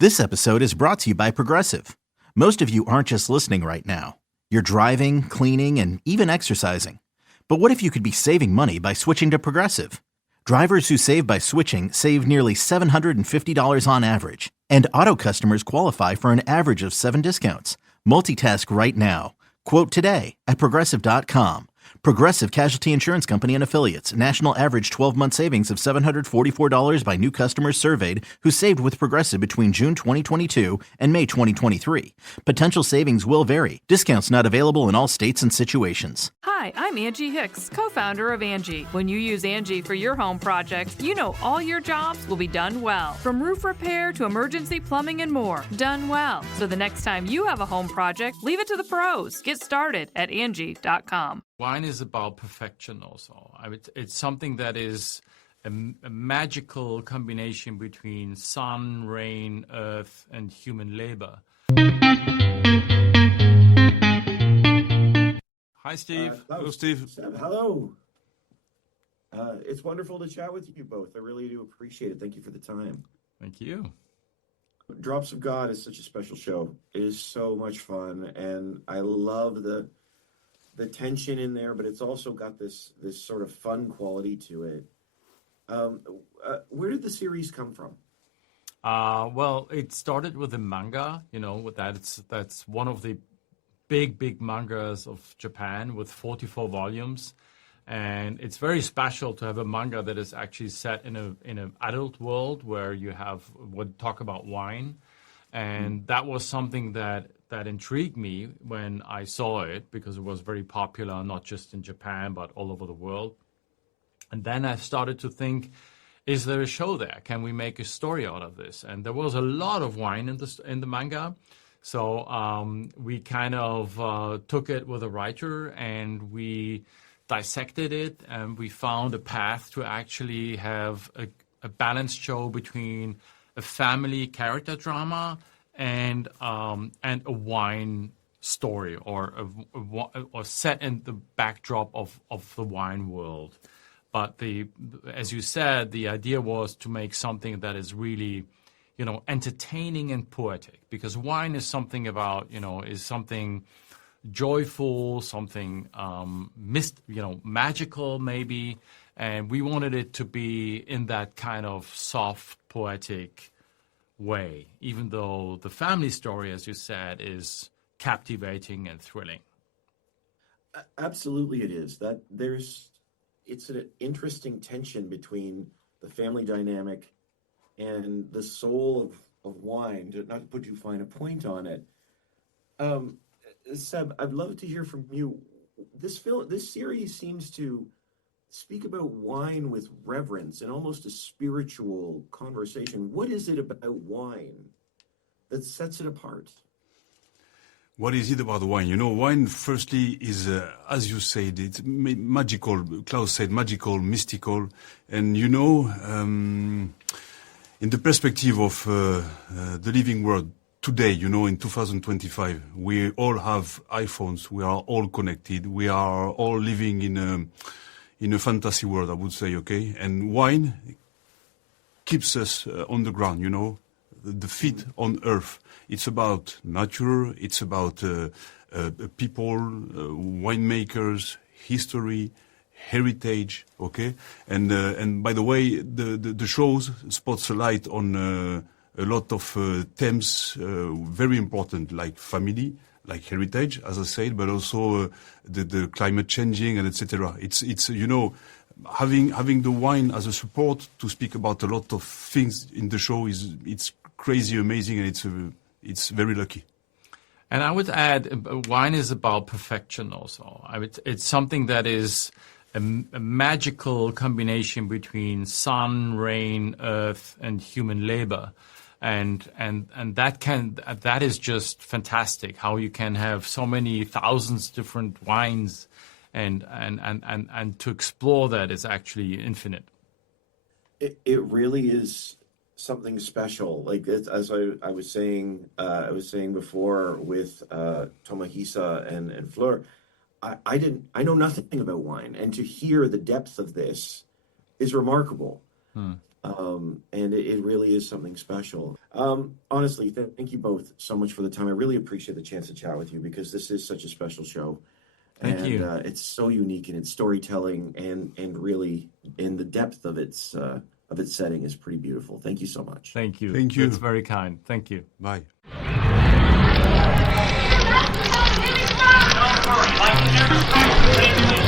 This episode is brought to you by Progressive. Most of you aren't just listening right now. You're driving, cleaning, and even exercising. But what if you could be saving money by switching to Progressive? Drivers who save by switching save nearly $750 on average. And auto customers qualify for an average of 7 discounts. Multitask right now. Quote today at Progressive.com. Progressive Casualty Insurance Company and Affiliates. National average 12-month savings of $744 by new customers surveyed who saved with Progressive between June 2022 and May 2023. Potential savings will vary. Discounts not available in all states and situations. Hi, I'm Angie Hicks, co-founder of Angie. When you use Angie for your home project, you know all your jobs will be done well. From roof repair to emergency plumbing and more, done well. So the next time you have a home project, leave it to the pros. Get started at Angie.com. Wine is about perfection also. It's something that is a magical combination between sun, rain, earth, and human labor. Hi, Steve. Hello, Steve. Seb, hello. It's wonderful to chat with you both. I really do appreciate it. Thank you for the time. Thank you. Drops of God is such a special show. It is so much fun, and I love the tension in there, but it's also got this sort of fun quality to it. Where did the series come from? Well, it started with a manga. That's one of the big mangas of Japan with 44 volumes, and it's very special to have a manga that is actually set in an adult world where you would talk about wine, and that was something that intrigued me when I saw it because it was very popular, not just in Japan, but all over the world. And then I started to think, is there a show there? Can we make a story out of this? And there was a lot of wine in the manga. So we kind of took it with a writer and we dissected it, and we found a path to actually have a balanced show between a family character drama and a wine story, or set in the backdrop of the wine world. But as you said, the idea was to make something that is really, entertaining and poetic, because wine is something about, is something joyful, something magical maybe, and we wanted it to be in that kind of soft, poetic way, even though the family story, as you said, is captivating and thrilling. Absolutely, it is. It's an interesting tension between the family dynamic and the soul of wine. Not to put too fine a point on it, Seb, I'd love to hear from you. This series seems to speak about wine with reverence and almost a spiritual conversation. What is it about wine that sets it apart? What is it about wine? Wine, firstly, is, as you said, it's magical. Klaus said magical, mystical. And, in the perspective of the living world today, in 2025, we all have iPhones. We are all connected. We are all living in a fantasy world, I would say, okay? And wine keeps us on the ground, the feet on earth. It's about nature, it's about people, winemakers, history, heritage, okay? And by the way, the shows spots a light on a lot of themes very important, like family, like heritage, as I said, but also the climate changing and etc. It's having the wine as a support to speak about a lot of things in the show it's crazy, amazing, and it's very lucky. And I would add, wine is about perfection also. It's something that is a magical combination between sun, rain, earth, and human labor. And that is just fantastic, how you can have so many thousands different wines and to explore that is actually infinite. It really is something special. Like as I was saying before with Tomohisa and Fleur, I know nothing about wine, and to hear the depth of this is remarkable. And it really is something special. Honestly, thank you both so much for the time. I really appreciate the chance to chat with you because this is such a special show. Thank you. It's so unique in its storytelling and really in the depth of its setting is pretty beautiful. Thank you so much. Thank you. Thank you. That's very kind. Thank you. Bye. Like